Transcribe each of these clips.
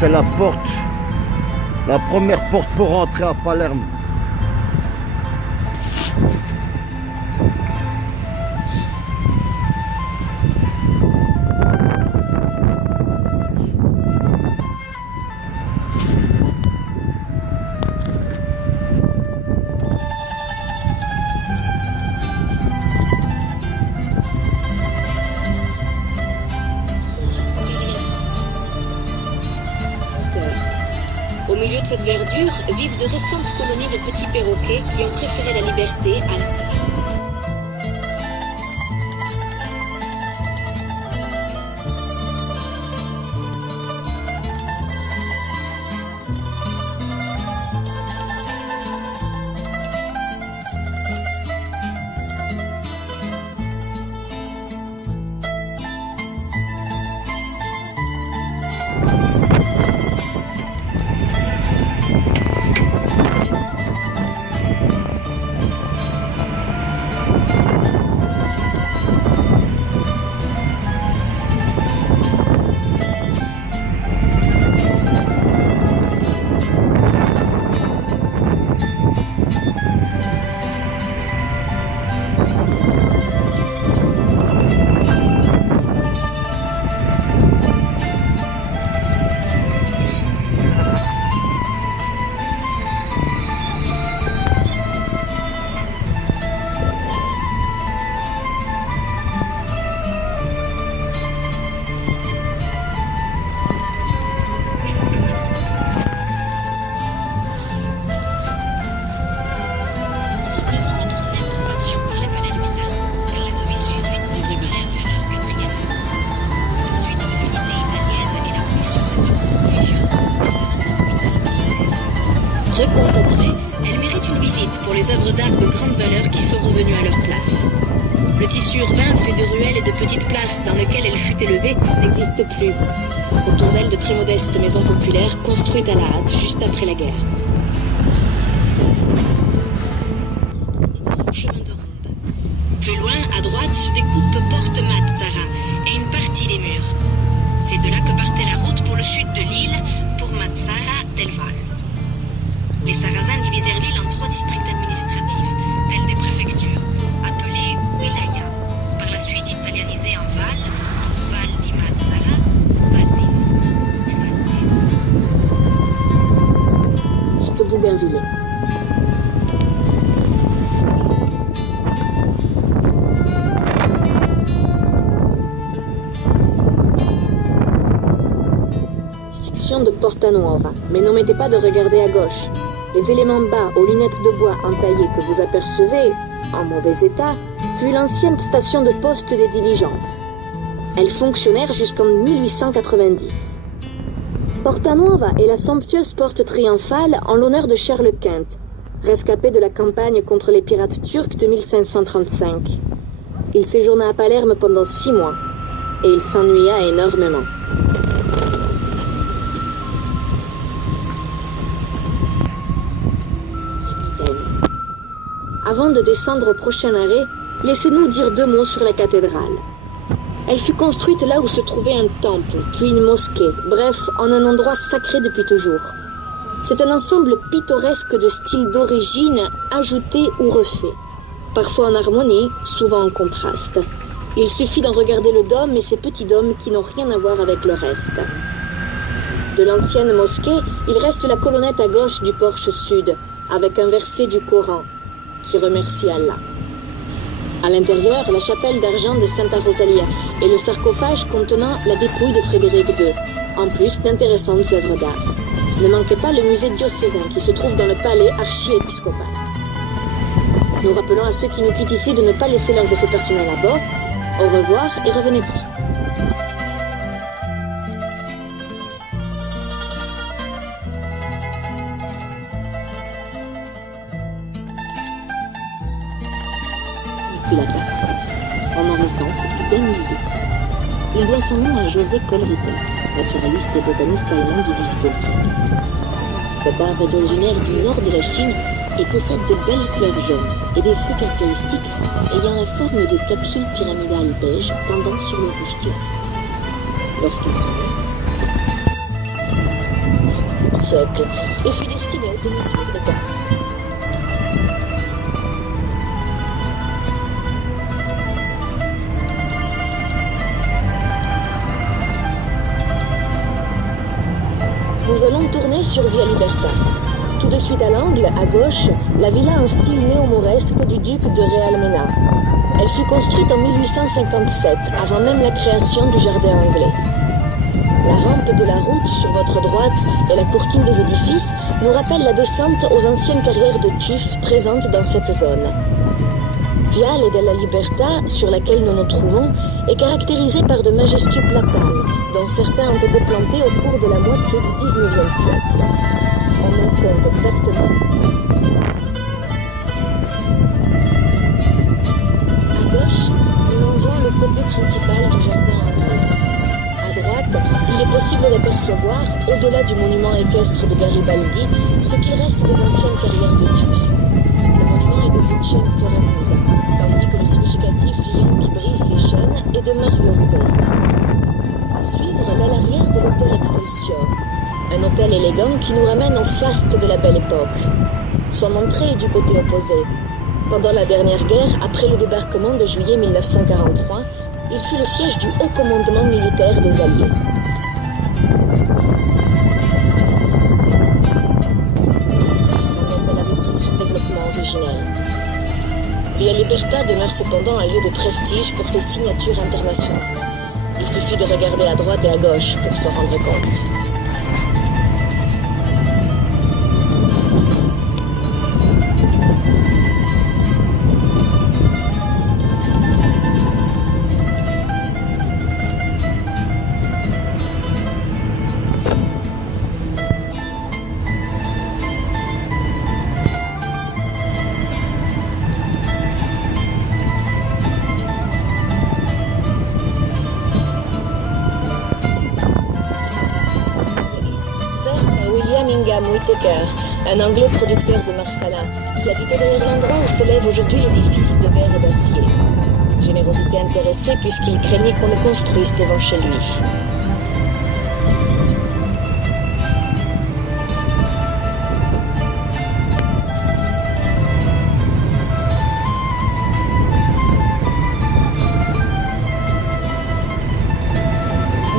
c'est la porte, la première porte pour rentrer à Palerme. Au milieu de cette verdure vivent de récentes colonies de petits perroquets qui ont préféré la liberté à la... Reconsacrée, elle mérite une visite pour les œuvres d'art de grande valeur qui sont revenues à leur place. Le tissu urbain fait de ruelles et de petites places dans lesquelles elle fut élevée n'existe plus. Autour d'elle, de très modestes maisons populaires construites à la hâte juste après la guerre. Et de son chemin de ronde. Plus loin, à droite, se découpe Porte Mazara et une partie des murs. C'est de là que partait la route pour le sud de l'île, pour Mazara del Val. Les Sarrasins divisèrent l'île en 3 districts administratifs, tels des préfectures, appelés Wilaya, par la suite italianisés en Val, d'où Val di Mazara, Val di Monte, jusqu'au Bougainville. Direction de Porta Nuova, mais n'omettez pas de regarder à gauche. Les éléments bas aux lunettes de bois entaillées que vous apercevez, en mauvais état, fut l'ancienne station de poste des diligences. Elles fonctionnèrent jusqu'en 1890. Porta Nuova est la somptueuse porte triomphale en l'honneur de Charles Quint, rescapé de la campagne contre les pirates turcs de 1535. Il séjourna à Palerme pendant 6 mois, et il s'ennuya énormément. Avant de descendre au prochain arrêt, laissez-nous dire 2 mots sur la cathédrale. Elle fut construite là où se trouvait un temple, puis une mosquée, bref, en un endroit sacré depuis toujours. C'est un ensemble pittoresque de styles d'origine, ajoutés ou refaits. Parfois en harmonie, souvent en contraste. Il suffit d'en regarder le dôme et ses petits dômes qui n'ont rien à voir avec le reste. De l'ancienne mosquée, il reste la colonnette à gauche du porche sud, avec un verset du Coran, qui remercie Allah. À l'intérieur, la chapelle d'argent de Santa Rosalia et le sarcophage contenant la dépouille de Frédéric II, en plus d'intéressantes œuvres d'art. Ne manquez pas le musée diocésain qui se trouve dans le palais archiépiscopal. Nous rappelons à ceux qui nous quittent ici de ne pas laisser leurs effets personnels à bord. Au revoir et revenez vite. La carte. En Renaissance, c'est bien musique. Il doit son nom à José Colruyter, naturaliste et botaniste allemand du XVIIIe siècle. Cet arbre est originaire du nord de la Chine et possède de belles fleurs jaunes et des fruits caractéristiques ayant la forme de capsules pyramidales beige tendant sur le rouge clair. Lorsqu'ils sont verts, siècle et fut destiné au demi-tour de Gand. Nous allons tourner sur Via Liberta. Tout de suite à l'angle, à gauche, la villa en style néo-mauresque du duc de Realmena. Elle fut construite en 1857, avant même la création du jardin anglais. La rampe de la route sur votre droite et la courtine des édifices nous rappellent la descente aux anciennes carrières de tuf présentes dans cette zone. Viale della Libertà, sur laquelle nous nous trouvons, est caractérisée par de majestueux platanes, dont certains ont été plantés au cours de la moitié du XIXe siècle. On en compte exactement. À gauche, nous longeons le côté principal du jardin anglais. À droite, il est possible d'apercevoir, au-delà du monument équestre de Garibaldi, ce qu'il reste des anciennes carrières de tuf. Le monument est de Vincenzo Ranusa, tandis que le significatif lion qui brise les chaînes est de Mario Rubel. À suivre, l'à l'arrière de l'hôtel Excelsior, un hôtel élégant qui nous ramène au faste de la Belle Époque. Son entrée est du côté opposé. Pendant la dernière guerre, après le débarquement de juillet 1943, il fut le siège du haut commandement militaire des Alliés. Son développement originel. Via Liberta demeure cependant un lieu de prestige pour ses signatures internationales. Il suffit de regarder à droite et à gauche pour s'en rendre compte. Whittaker, un Anglais producteur de marsala, qui habitait derrière l'endroit où s'élève aujourd'hui l'édifice de verre et d'acier. Générosité intéressée puisqu'il craignait qu'on le construise devant chez lui.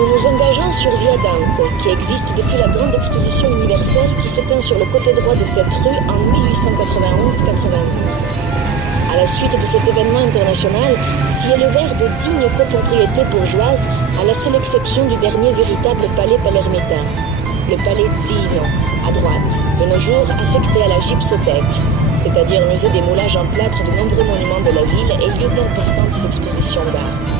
Nous nous engageons sur Via Dante, qui existe depuis la grande exposition universelle qui s'éteint sur le côté droit de cette rue en 1891-92. À la suite de cet événement international, s'y élevèrent de dignes copropriétés bourgeoises, à la seule exception du dernier véritable palais palermitain, le palais Zino, à droite, de nos jours affecté à la gypsothèque, c'est-à-dire musée des moulages en plâtre de nombreux monuments de la ville et lieu d'importantes expositions d'art.